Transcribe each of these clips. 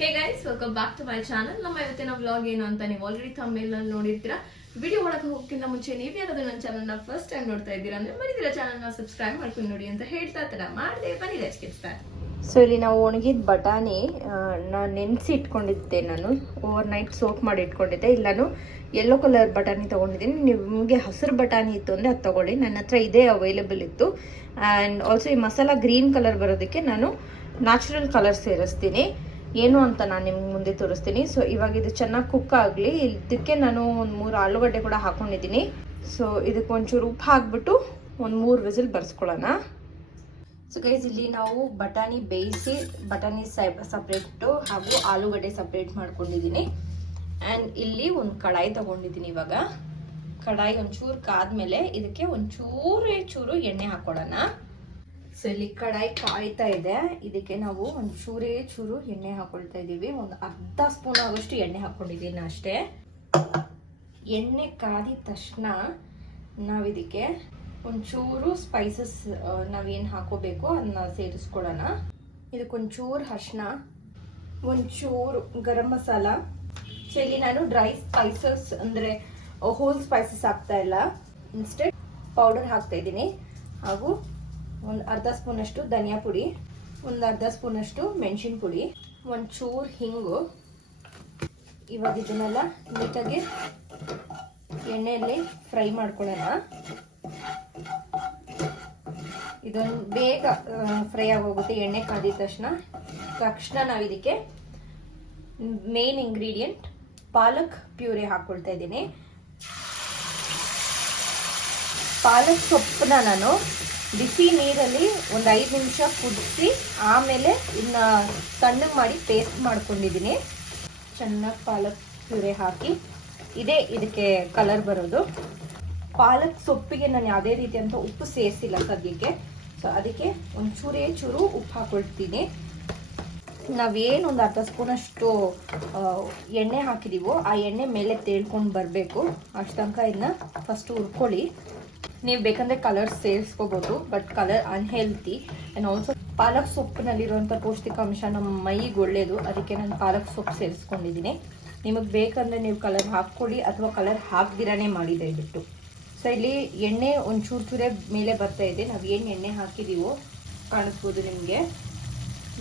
Hey guys welcome back to my channel ನಮ್ಮ ಇವತ್ತಿನ vlog ಏನು ಅಂತ ನೀವು ಆಲ್ರೆಡಿ ತಮ್ಮೇಲ್ ನೋಡಿರ್ತೀರಾ. ವಿಡಿಯೋ ಒಳಗೆ ಹೋಗೋಕ್ಕಿಂತ ಮುಂಚೆ ನೀವು ಯಾರಾದ್ರೂ ನನ್ನ ಚಾನಲ್ನ ಫಸ್ಟ್ ಟೈಮ್ ನೋಡ್ತಾ ಇದ್ದೀರಾ ಅಂದ್ರೆ ಮರಿದಿರ ಚಾನಲ್ನ ಸಬ್ಸ್ಕ್ರೈಬ್ ಮಾಡ್ಕೊಂಡು ನೋಡಿ ಅಂತ ಹೇಳ್ತಾ ಇರ್ತಾರೆ ಮಾಡಿದೆ, ಬನ್ನಿ ಲೆಟ್ಸ್ ಸೊ ಇಲ್ಲಿ ನಾವು ಒಣಗಿದ ಬಟಾಣಿ ನಾನು ನೆನೆಸಿ ಇಟ್ಕೊಂಡಿದ್ದೆ ನಾನು. ಓವರ್ ನೈಟ್ ಸೋಪ್ ಮಾಡಿ ಇಟ್ಕೊಂಡಿದ್ದೆ. ಇಲ್ಲಾನು ನಾನು ಯೆಲ್ಲೋ ಕಲರ್ ಬಟಾಣಿ ತೊಗೊಂಡಿದ್ದೀನಿ. ನಿಮಗೆ ಹಸಿರು ಬಟಾಣಿ ಇತ್ತು ಅಂದರೆ ಅದು ತೊಗೊಳ್ಳಿ. ನನ್ನ ಹತ್ರ ಇದೇ ಅವೈಲೇಬಲ್ ಇತ್ತು. ಆ್ಯಂಡ್ ಆಲ್ಸೋ ಈ ಮಸಾಲ ಗ್ರೀನ್ ಕಲರ್ ಬರೋದಕ್ಕೆ ನಾನು ನ್ಯಾಚುರಲ್ ಕಲರ್ ಸೇರಿಸ್ತೀನಿ. ಏನು ಅಂತ ನಾನು ನಿಮ್ಗೆ ಮುಂದೆ ತೋರಿಸ್ತೀನಿ. ಸೊ ಇವಾಗ ಇದು ಚೆನ್ನಾಗಿ ಕುಕ್ ಆಗಲಿ. ಇದಕ್ಕೆ ನಾನು ಒಂದು ಮೂರು ಆಲೂಗಡ್ಡೆ ಕೂಡ ಹಾಕೊಂಡಿದ್ದೀನಿ. ಸೊ ಇದಕ್ಕೆ ಒಂಚೂರು ಉಪ್ಪು ಹಾಕ್ಬಿಟ್ಟು ಒಂದು ಮೂರು ವಿಸಿಲ್ ಬರ್ಸ್ಕೊಳ್ಳೋಣ. ಸೊ ಗೈಸ್ ಇಲ್ಲಿ ನಾವು ಬಟಾಣಿ ಬೇಯಿಸಿ, ಬಟಾಣಿ ಸಪ್ರೇಟು ಹಾಗೂ ಆಲೂಗಡ್ಡೆ ಸಪ್ರೇಟ್ ಮಾಡ್ಕೊಂಡಿದ್ದೀನಿ. ಆ್ಯಂಡ್ ಇಲ್ಲಿ ಒಂದು ಕಡಾಯಿ ತಗೊಂಡಿದ್ದೀನಿ ಇವಾಗ. ಕಡಾಯಿ ಒಂಚೂರು ಕಾದ್ಮೇಲೆ ಇದಕ್ಕೆ ಒಂಚೂರೇ ಚೂರು ಎಣ್ಣೆ ಹಾಕೊಳ್ಳೋಣ ಸೊ ಇಲ್ಲಿ ಕಡಾಯಿ ಕಾಯ್ತಾ ಇದೆ. ಇದಕ್ಕೆ ನಾವು ಒಂದು ಚೂರೇ ಚೂರು ಎಣ್ಣೆ ಹಾಕೊಳ್ತಾ ಇದ್ದೀವಿ. ಒಂದು ಅರ್ಧ ಸ್ಪೂನ್ ಆಗೋಷ್ಟು ಎಣ್ಣೆ ಹಾಕೊಂಡಿದ್ದೀನಿ ಅಷ್ಟೇ. ಎಣ್ಣೆ ಕಾದಿದ ತಕ್ಷಣ ನಾವಿದಕ್ಕೆ ಒಂಚೂರು ಸ್ಪೈಸಸ್ ನಾವೇನು ಹಾಕೋಬೇಕು ಅದನ್ನ ಸೇರಿಸ್ಕೊಳ್ಳೋಣ. ಇದಕ್ಕೊಂಚೂರು ಅರ್ಶಿನ ಒಂಚೂರು ಗರಂ ಮಸಾಲ. ಸೊ ಇಲ್ಲಿ ನಾನು ಡ್ರೈ ಸ್ಪೈಸಸ್ ಅಂದರೆ ಹೋಲ್ ಸ್ಪೈಸಸ್ ಹಾಕ್ತಾ ಇಲ್ಲ. ಇನ್ಸ್ಟೆಂಟ್ ಪೌಡರ್ ಹಾಕ್ತಾ ಇದ್ದೀನಿ. ಹಾಗೂ ಒಂದು ಅರ್ಧ ಸ್ಪೂನಷ್ಟು ಧನಿಯಾ ಪುಡಿ, ಒಂದು ಅರ್ಧ ಸ್ಪೂನಷ್ಟು ಮೆಣಸಿನ ಪುಡಿ, ಒಂಚೂರು ಹಿಂಗು. ಇವಾಗ ಇದನ್ನೆಲ್ಲ ನೀಟಾಗಿ ಎಣ್ಣೆಯಲ್ಲಿ ಫ್ರೈ ಮಾಡ್ಕೊಳ್ಳೋಣ. ಇದೊಂದು ಬೇಗ ಫ್ರೈ ಆಗೋಗುತ್ತೆ ಎಣ್ಣೆ ಕಾದಿದ ತಕ್ಷಣ. ತಕ್ಷಣ ನಾವು ಇದಕ್ಕೆ ಮೇನ್ ಇಂಗ್ರೀಡಿಯೆಂಟ್ ಪಾಲಕ್ ಪ್ಯೂರಿ ಹಾಕ್ಕೊಳ್ತಾ ಇದ್ದೀನಿ. ಪಾಲಕ್ ಸೊಪ್ಪನ್ನ ನಾನು ಬಿಸಿ ನೀರಲ್ಲಿ ಒಂದು ಐದು ನಿಮಿಷ ಕುದಿಸಿ ಆಮೇಲೆ ಇನ್ನ ತಣ್ಣಗೆ ಮಾಡಿ ಪೇಸ್ಟ್ ಮಾಡ್ಕೊಂಡಿದ್ದೀನಿ ಚೆನ್ನಾಗಿ ಪಾಲಕ್ ಪ್ಯೂರೆ ಹಾಕಿ. ಇದೇ ಇದಕ್ಕೆ ಕಲರ್ ಬರೋದು. ಪಾಲಕ್ ಸೊಪ್ಪಿಗೆ ನಾನು ಯಾವುದೇ ರೀತಿಯಂತ ಉಪ್ಪು ಸೇರಿಸಿಲ್ಲ ಸದ್ಯಕ್ಕೆ. ಸೊ ಅದಕ್ಕೆ ಒಂದು ಚೂರೇ ಚೂರು ಉಪ್ಪು ಹಾಕೊಳ್ತೀನಿ. ನಾವೇನು ಒಂದು ಅರ್ಧ ಸ್ಪೂನಷ್ಟು ಎಣ್ಣೆ ಹಾಕಿದೀವೋ, ಆ ಎಣ್ಣೆ ಮೇಲೆ ತೇಳ್ಕೊಂಡು ಬರಬೇಕು. ಅಷ್ಟು ತನಕ ಇದನ್ನ ಫಸ್ಟ್ ಹುರ್ಕೊಳ್ಳಿ. ನೀವು ಬೇಕಂದ್ರೆ colour ಸೇರಿಸ್ಕೋಬೋದು but colour unhealthy and also palak ಸೊಪ್ಪಿನಲ್ಲಿರುವಂಥ ಪೌಷ್ಟಿಕಾಂಶ ನಮ್ಮ ಮೈಗೆ ಒಳ್ಳೆಯದು ಅದಕ್ಕೆ ನಾನು ಪಾಲಕ್ ಸೊಪ್ಪು ಸೇರಿಸ್ಕೊಂಡಿದ್ದೀನಿ. ನಿಮಗೆ ಬೇಕಂದ್ರೆ ನೀವು ಕಲರ್ ಹಾಕ್ಕೊಳ್ಳಿ ಅಥವಾ ಕಲರ್ ಹಾಕ್ದಿರಾನೇ ಮಾಡಿ ದಯವಿಟ್ಟು. ಸೊ ಇಲ್ಲಿ ಎಣ್ಣೆ ಒಂಚೂರು ಚೂರೇ ಮೇಲೆ ಬರ್ತಾ ಇದೆ. ನಾವು ಏನು ಎಣ್ಣೆ ಹಾಕಿದೀವೋ ಕಾಣಿಸ್ಬೋದು ನಿಮಗೆ.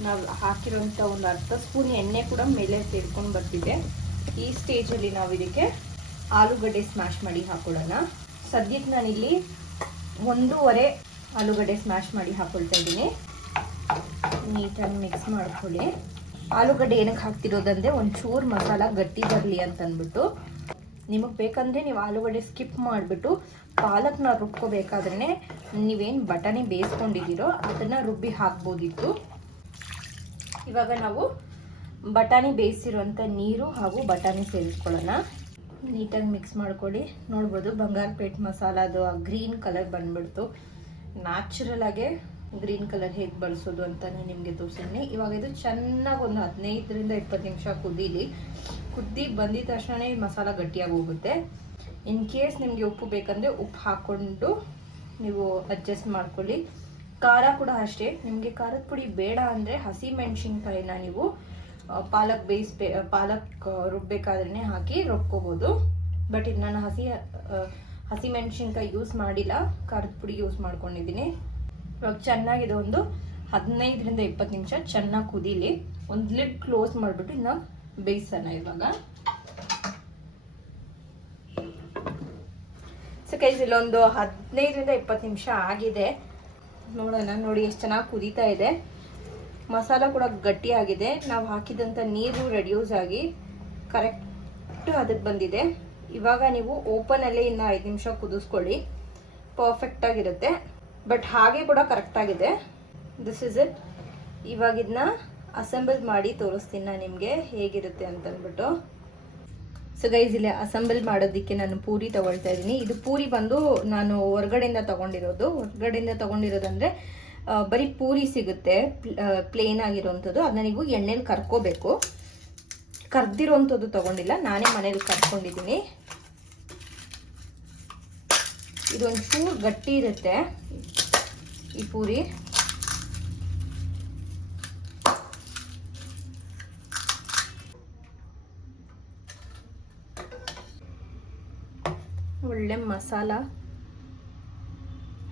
ನಾವು ಹಾಕಿರೋಂಥ ಒಂದು ಅರ್ಧ ಸ್ಪೂನ್ ಎಣ್ಣೆ ಕೂಡ ಮೇಲೆ ಸೇರ್ಕೊಂಡು ಬರ್ತಿದೆ. ಈ ಸ್ಟೇಜಲ್ಲಿ ನಾವು ಇದಕ್ಕೆ ಆಲೂಗಡ್ಡೆ ಸ್ಮ್ಯಾಶ್ ಮಾಡಿ ಹಾಕೊಳ್ಳೋಣ. ಸದ್ಯಕ್ಕೆ ನಾನಿಲ್ಲಿ ಒಂದೂವರೆ ಆಲೂಗಡ್ಡೆ ಸ್ಮ್ಯಾಶ್ ಮಾಡಿ ಹಾಕೊಳ್ತಾ ಇದ್ದೀನಿ. ನೀಟಾಗಿ ಮಿಕ್ಸ್ ಮಾಡ್ಕೊಳ್ಳಿ. ಆಲೂಗಡ್ಡೆ ಏನಕ್ಕೆ ಹಾಕ್ತಿರೋದಂದ್ರೆ ಒಂಚೂರು ಮಸಾಲ ಗಟ್ಟಿ ಬರಲಿ ಅಂತ ಅಂದ್ಬಿಟ್ಟು ನಿಮಗೆ ಬೇಕಂದ್ರೆ ನೀವು ಆಲೂಗಡ್ಡೆ ಸ್ಕಿಪ್ ಮಾಡಿಬಿಟ್ಟು ಪಾಲಕ್ನ ರುಬ್ಕೋಬೇಕಾದ್ರೆ ನೀವೇನು ಬಟಾಣಿ ಬೇಯಿಸ್ಕೊಂಡಿದ್ದೀರೋ ಅದನ್ನು ರುಬ್ಬಿ ಹಾಕ್ಬೋದಿತ್ತು. ಇವಾಗ ನಾವು ಬಟಾಣಿ ಬೇಯಿಸಿರುವಂಥ ನೀರು ಹಾಗೂ ಬಟಾಣಿ ಸೇರಿಸ್ಕೊಳ್ಳೋಣ. ನೀಟಾಗಿ ಮಿಕ್ಸ್ ಮಾಡ್ಕೊಳ್ಳಿ. ನೋಡ್ಬೋದು ಬಂಗಾರಪೇಟ್ ಮಸಾಲದು ಆ ಗ್ರೀನ್ ಕಲರ್ ಬಂದ್ಬಿಡ್ತು. ನ್ಯಾಚುರಲ್ ಆಗೇ ಗ್ರೀನ್ ಕಲರ್ ಹೇಗೆ ಬಳಸೋದು ಅಂತ ನಿಮಗೆ ತೋರಿಸಿದ್ದೀನಿ ಇವಾಗ ಇದು ಚೆನ್ನಾಗಿ ಒಂದು ಹದಿನೈದರಿಂದ ಇಪ್ಪತ್ತು ನಿಮಿಷ ಕುದೀಲಿ. ಕುದ್ದಿ ಬಂದಿದ ತಕ್ಷಣ ಮಸಾಲ ಗಟ್ಟಿಯಾಗಿ ಹೋಗುತ್ತೆ. ಇನ್ ಕೇಸ್ ನಿಮಗೆ ಉಪ್ಪು ಬೇಕಂದರೆ ಉಪ್ಪು ಹಾಕ್ಕೊಂಡು ನೀವು ಅಡ್ಜಸ್ಟ್ ಮಾಡ್ಕೊಳ್ಳಿ. ಖಾರ ಕೂಡ ಅಷ್ಟೇ. ನಿಮಗೆ ಖಾರದ ಪುಡಿ ಬೇಡ ಅಂದರೆ ಹಸಿ ಮೆಣಸಿನ್ಕಾಯಿನ ನೀವು ಪಾಲಕ್ ಬೇಯಿಸ್ಬೇ ಪಾಲಕ್ ರುಬ್ಬೇಕಾದ್ರೆ ಹಾಕಿ ರುಬ್ಕೋಬೋದು. ಬಟ್ ಇದು ನಾನು ಹಸಿ ಹಸಿ ಮೆಣಸಿನ್ಕಾಯಿ ಯೂಸ್ ಮಾಡಿಲ್ಲ. ಖಾರದ ಪುಡಿ ಯೂಸ್ ಮಾಡ್ಕೊಂಡಿದ್ದೀನಿ. ಇವಾಗ ಚೆನ್ನಾಗಿದೆ ಒಂದು ಹದಿನೈದರಿಂದ ಇಪ್ಪತ್ತು ನಿಮಿಷ ಚೆನ್ನಾಗಿ ಕುದೀಲಿ. ಒಂದು ಲಿಡ್ ಕ್ಲೋಸ್ ಮಾಡಿಬಿಟ್ಟು ಇನ್ನು ಬೇಯಿಸೋಣ ಇವಾಗ. ಸೊ ಕೈಸ್ ಇಲ್ಲೊಂದು ಹದಿನೈದರಿಂದ ಇಪ್ಪತ್ತು ನಿಮಿಷ ಆಗಿದೆ. ನೋಡೋಣ, ನೋಡಿ ಎಷ್ಟು ಚೆನ್ನಾಗಿ ಕುದೀತಾ ಇದೆ. ಮಸಾಲ ಕೂಡ ಗಟ್ಟಿಯಾಗಿದೆ. ನಾವು ಹಾಕಿದಂಥ ನೀರು ರೆಡ್ಯೂಸ್ ಆಗಿ ಕರೆಕ್ಟ್ ಅದಕ್ಕೆ ಬಂದಿದೆ. ಇವಾಗ ನೀವು ಓಪನಲ್ಲೇ ಇನ್ನು ಐದು ನಿಮಿಷ ಕುದಿಸ್ಕೊಳ್ಳಿ. ಪರ್ಫೆಕ್ಟಾಗಿರುತ್ತೆ ಬಟ್ ಹಾಗೆ ಕೂಡ ಕರೆಕ್ಟಾಗಿದೆ ದಿಸ್ ಇಸ್ ಇಟ್ ಇವಾಗ ಇದನ್ನ ಅಸೆಂಬಲ್ ಮಾಡಿ ತೋರಿಸ್ತೀನಿ ನಾನು ನಿಮಗೆ ಹೇಗಿರುತ್ತೆ ಅಂತ ಅಂದ್ಬಿಟ್ಟು ಸೊ ಗೈಸ್ ಇಲ್ಲಿ ಅಸೆಂಬಲ್ ಮಾಡೋದಕ್ಕೆ ನಾನು ಪೂರಿ ತಗೊಳ್ತಾ ಇದ್ದೀನಿ. ಇದು ಪೂರಿ ಬಂದು ನಾನು ಹೊರಗಡೆಯಿಂದ ತಗೊಂಡಿರೋದು. ಹೊರಗಡೆಯಿಂದ ತಗೊಂಡಿರೋದಂದ್ರೆ ಬರೀ ಪೂರಿ ಸಿಗುತ್ತೆ ಪ್ಲೇನ್ ಆಗಿರೋವಂಥದ್ದು ಅದನ್ನ ನೀವು ಎಣ್ಣೆಲಿ ಕರ್ಕೋಬೇಕು. ಕರ್ದಿರೋವಂಥದ್ದು ತಗೊಂಡಿಲ್ಲ, ನಾನೇ ಮನೇಲಿ ಕರ್ಕೊಂಡಿದ್ದೀನಿ. ಇದೊಂದು ಚೂರು ಗಟ್ಟಿ ಇರುತ್ತೆ ಈ ಪೂರಿ. ಒಳ್ಳೆ masala.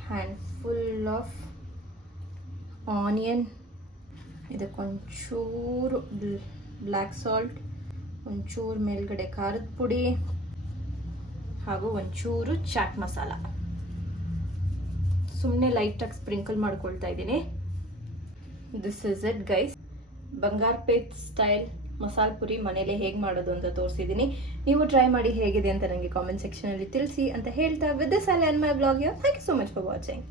Hand full of onion ಇದಕ್ಕೊಂಚೂರು ಬ್ಲ್ಯಾಕ್ ಸಾಲ್ಟ್ ಒಂಚೂರು ಮೇಲ್ಗಡೆ ಖಾರದ ಪುಡಿ, ಹಾಗೂ ಒಂಚೂರು ಚಾಟ್ ಮಸಾಲ ಸುಮ್ಮನೆ ಲೈಟಾಗಿ ಸ್ಪ್ರಿಂಕಲ್ ಮಾಡ್ಕೊಳ್ತಾ ಇದ್ದೀನಿ. This is it guys Bangarpet style masala puri ಮನೇಲೆ ಹೇಗೆ ಮಾಡೋದು ಅಂತ ತೋರಿಸಿದ್ದೀನಿ. ನೀವು ಟ್ರೈ ಮಾಡಿ ಹೇಗಿದೆ ಅಂತ ನನಗೆ ಕಾಮೆಂಟ್ ಸೆಕ್ಷನಲ್ಲಿ ತಿಳಿಸಿ ಅಂತ ಹೇಳ್ತಾ with this I my blog thank you so much for watching